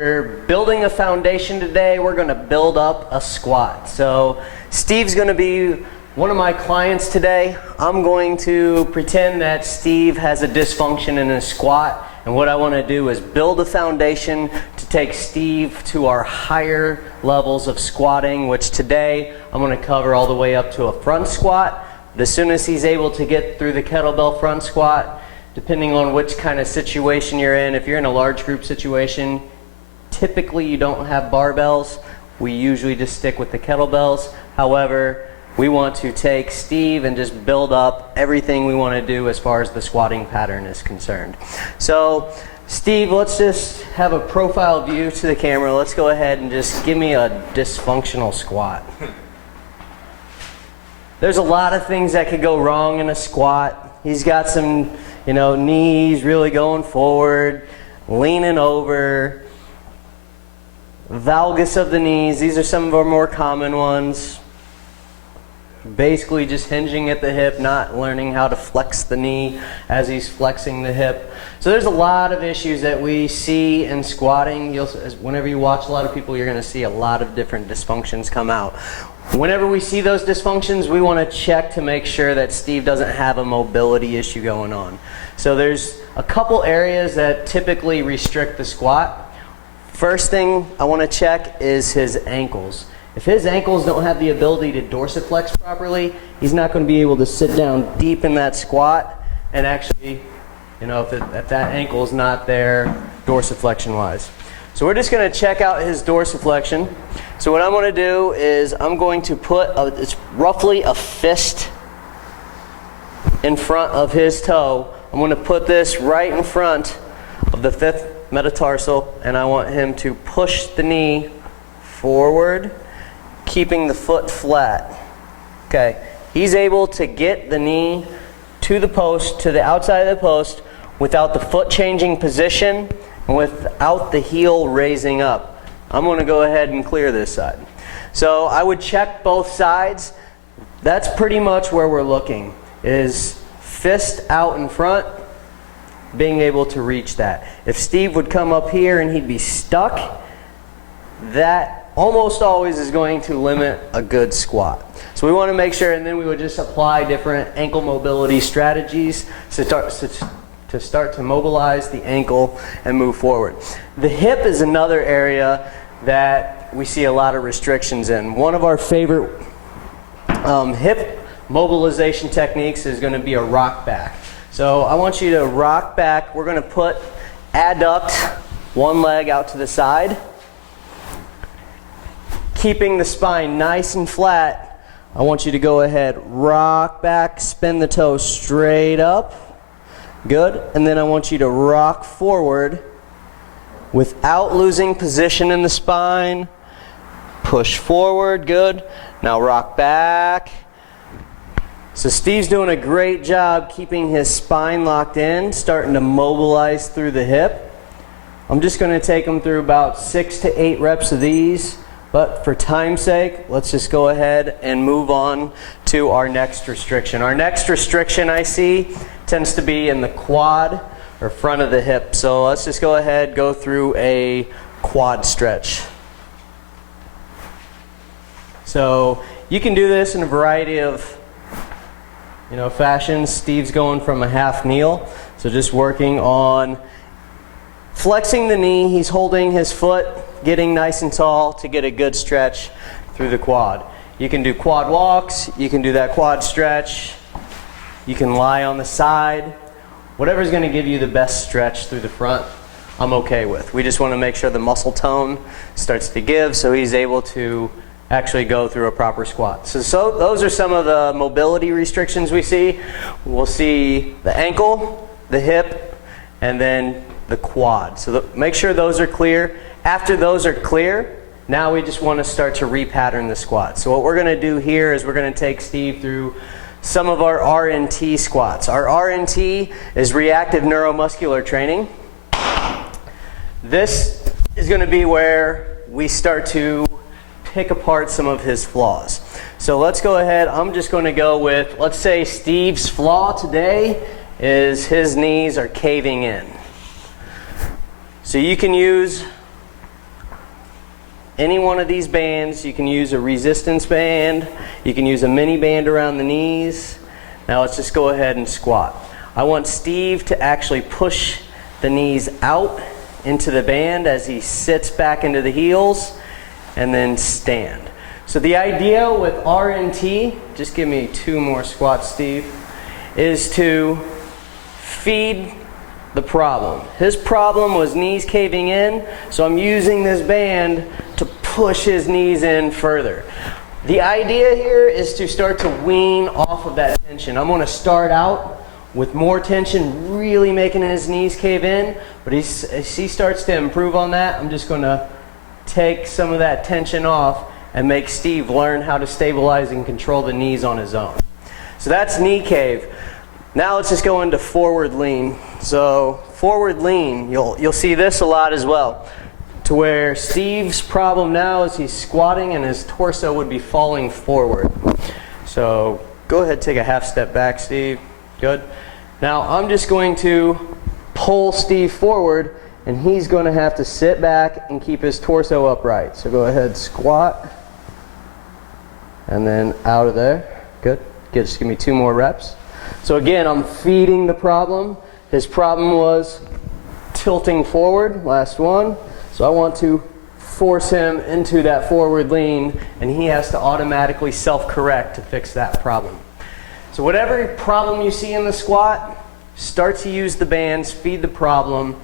We're building a foundation today. We're going to build up a squat. So Steve's going to be one of my clients today. I'm going to pretend that Steve has a dysfunction in his squat, and what I want to do is build a foundation to take Steve to our higher levels of squatting, which today I'm going to cover all the way up to a front squat. As soon as he's able to get through the kettlebell front squat, depending on which kind of situation you're in, if you're in a large group situation, typically you don't have barbells. We usually just stick with the kettlebells. However, we want to take Steve and just build up everything we want to do as far as the squatting pattern is concerned. So Steve, let's just have a profile view to the camera. Let's go ahead and just give me a dysfunctional squat. There's a lot of things that could go wrong in a squat. He's got some, knees really going forward, leaning over, valgus of the knees. These are some of our more common ones. Basically just hinging at the hip, not learning how to flex the knee as he's flexing the hip. So there's a lot of issues that we see in squatting. Whenever you watch a lot of people, you're going to see a lot of different dysfunctions come out. Whenever we see those dysfunctions, we want to check to make sure that Steve doesn't have a mobility issue going on. So there's a couple areas that typically restrict the squat. First thing I want to check is his ankles. If his ankles don't have the ability to dorsiflex properly, he's not going to be able to sit down deep in that squat and actually, if that ankle is not there dorsiflexion wise. So we're just going to check out his dorsiflexion. So what I'm going to do is I'm going to put it's roughly a fist in front of his toe. I'm going to put this right in front of the fifth metatarsal, and I want him to push the knee forward, keeping the foot flat. Okay, he's able to get the knee to the post, to the outside of the post, without the foot changing position and without the heel raising up. I'm going to go ahead and clear this side. So I would check both sides. That's pretty much where we're looking, is fist out in front, being able to reach that. If Steve would come up here and he'd be stuck, that almost always is going to limit a good squat. So we want to make sure, and then we would just apply different ankle mobility strategies to start to mobilize the ankle and move forward. The hip is another area that we see a lot of restrictions in. One of our favorite hip mobilization techniques is going to be a rock back. So I want you to rock back. We're going to adduct one leg out to the side, keeping the spine nice and flat. I want you to go ahead, rock back, spin the toe straight up. Good. And then I want you to rock forward without losing position in the spine. Push forward. Good. Now rock back. So Steve's doing a great job keeping his spine locked in, starting to mobilize through the hip. I'm just going to take him through about 6 to 8 reps of these. But for time's sake, let's just go ahead and move on to our next restriction. Our next restriction I see tends to be in the quad or front of the hip. So let's just go ahead, go through a quad stretch. So you can do this in a variety of fashions. Steve's going from a half kneel. So just working on flexing the knee. He's holding his foot, getting nice and tall to get a good stretch through the quad. You can do quad walks, you can do that quad stretch, you can lie on the side. Whatever's going to give you the best stretch through the front, I'm okay with. We just want to make sure the muscle tone starts to give so he's able to actually go through a proper squat. So those are some of the mobility restrictions we see. We'll see the ankle, the hip, and then the quad. So make sure those are clear. After those are clear, now we just want to start to repattern the squat. So what we're going to do here is we're going to take Steve through some of our RNT squats. Our RNT is reactive neuromuscular training. This is going to be where we start to pick apart some of his flaws. So let's go ahead. I'm just going to go with, let's say Steve's flaw today is his knees are caving in. So you can use any one of these bands. You can use a resistance band, you can use a mini band around the knees. Now let's just go ahead and squat. I want Steve to actually push the knees out into the band as he sits back into the heels and then stand. So the idea with RNT, just give me 2 more squats, Steve, is to feed the problem. His problem was knees caving in, so I'm using this band to push his knees in further. The idea here is to start to wean off of that tension. I'm going to start out with more tension, really making his knees cave in, but as he starts to improve on that, I'm just going to take some of that tension off and make Steve learn how to stabilize and control the knees on his own. So that's knee cave. Now let's just go into forward lean. So forward lean, you'll see this a lot as well, to where Steve's problem now is he's squatting and his torso would be falling forward. So go ahead, take a half step back, Steve. Good. Now I'm just going to pull Steve forward, and he's going to have to sit back and keep his torso upright. So go ahead, squat, and then out of there. Good. Just give me 2 more reps. So again, I'm feeding the problem. His problem was tilting forward, last one. So I want to force him into that forward lean, and he has to automatically self-correct to fix that problem. So whatever problem you see in the squat, start to use the bands, feed the problem,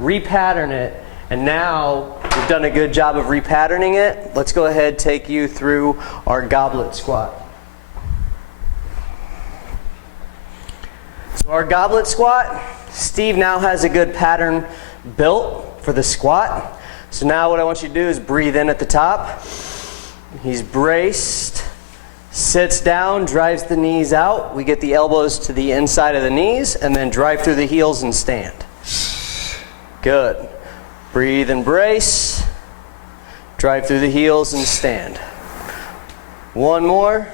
repattern it, and now we've done a good job of repatterning it. Let's go ahead, take you through our goblet squat. So our goblet squat, Steve now has a good pattern built for the squat. So now what I want you to do is breathe in at the top. He's braced, sits down, drives the knees out. We get the elbows to the inside of the knees and then drive through the heels and stand. Good. Breathe and brace. Drive through the heels and stand. One more.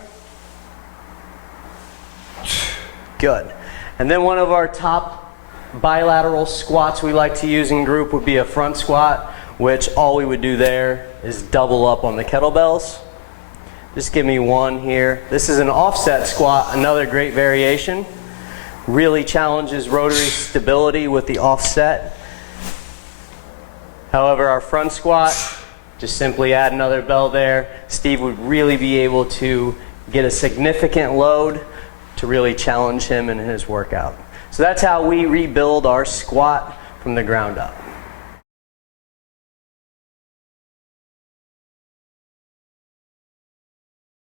Good. And then one of our top bilateral squats we like to use in group would be a front squat, which all we would do there is double up on the kettlebells. Just give me one here. This is an offset squat, another great variation. Really challenges rotary stability with the offset. However, our front squat, just simply add another bell there. Steve would really be able to get a significant load to really challenge him in his workout. So that's how we rebuild our squat from the ground up.